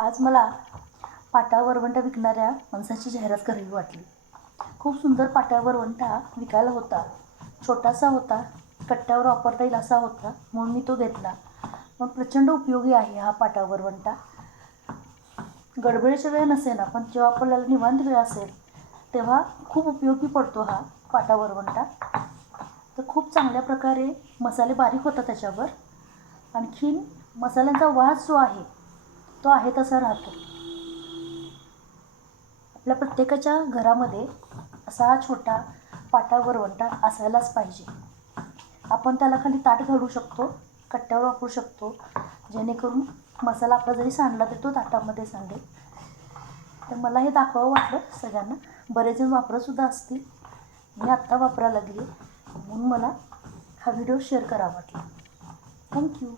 आज मला पाटा वरवंटा विकणाऱ्या माणसाची जाहिरात करावी वाटली. खूप सुंदर पाटा वरवंटा विकायला होता. छोटासा होता, कट्ट्यावर वापरता येईल असा होता, म्हणून मी तो घेतला. पण प्रचंड उपयोगी आहे हा पाटा वरवंटा. गडबडीच्या वेळ नसेना, पण जेव्हा आपल्याला निवांत वेळ असेल तेव्हा खूप उपयोगी पडतो हा पाटा वरवंटा. तर खूप चांगल्या प्रकारे मसाले बारीक होतात त्याच्यावर. आणखीन मसाल्यांचा वास जो आहे तो आहे तसा राहतो. आपल्या प्रत्येकाच्या घरामध्ये असा हा छोटा पाटा वरवंटा असायलाच पाहिजे. आपण त्याला खाली ताट घालू शकतो, कट्ट्यावर वापरू शकतो, जेणेकरून मसाला आपला जरी सांडला तर तो ताटामध्ये सांडेल. तर मला हे दाखवावं वाटलं सगळ्यांना. बरेच जण वापरतसुद्धा असतील. मी आत्ता वापरायला लागली म्हणून मला हा व्हिडिओ शेअर करावा वाटला. थँक्यू.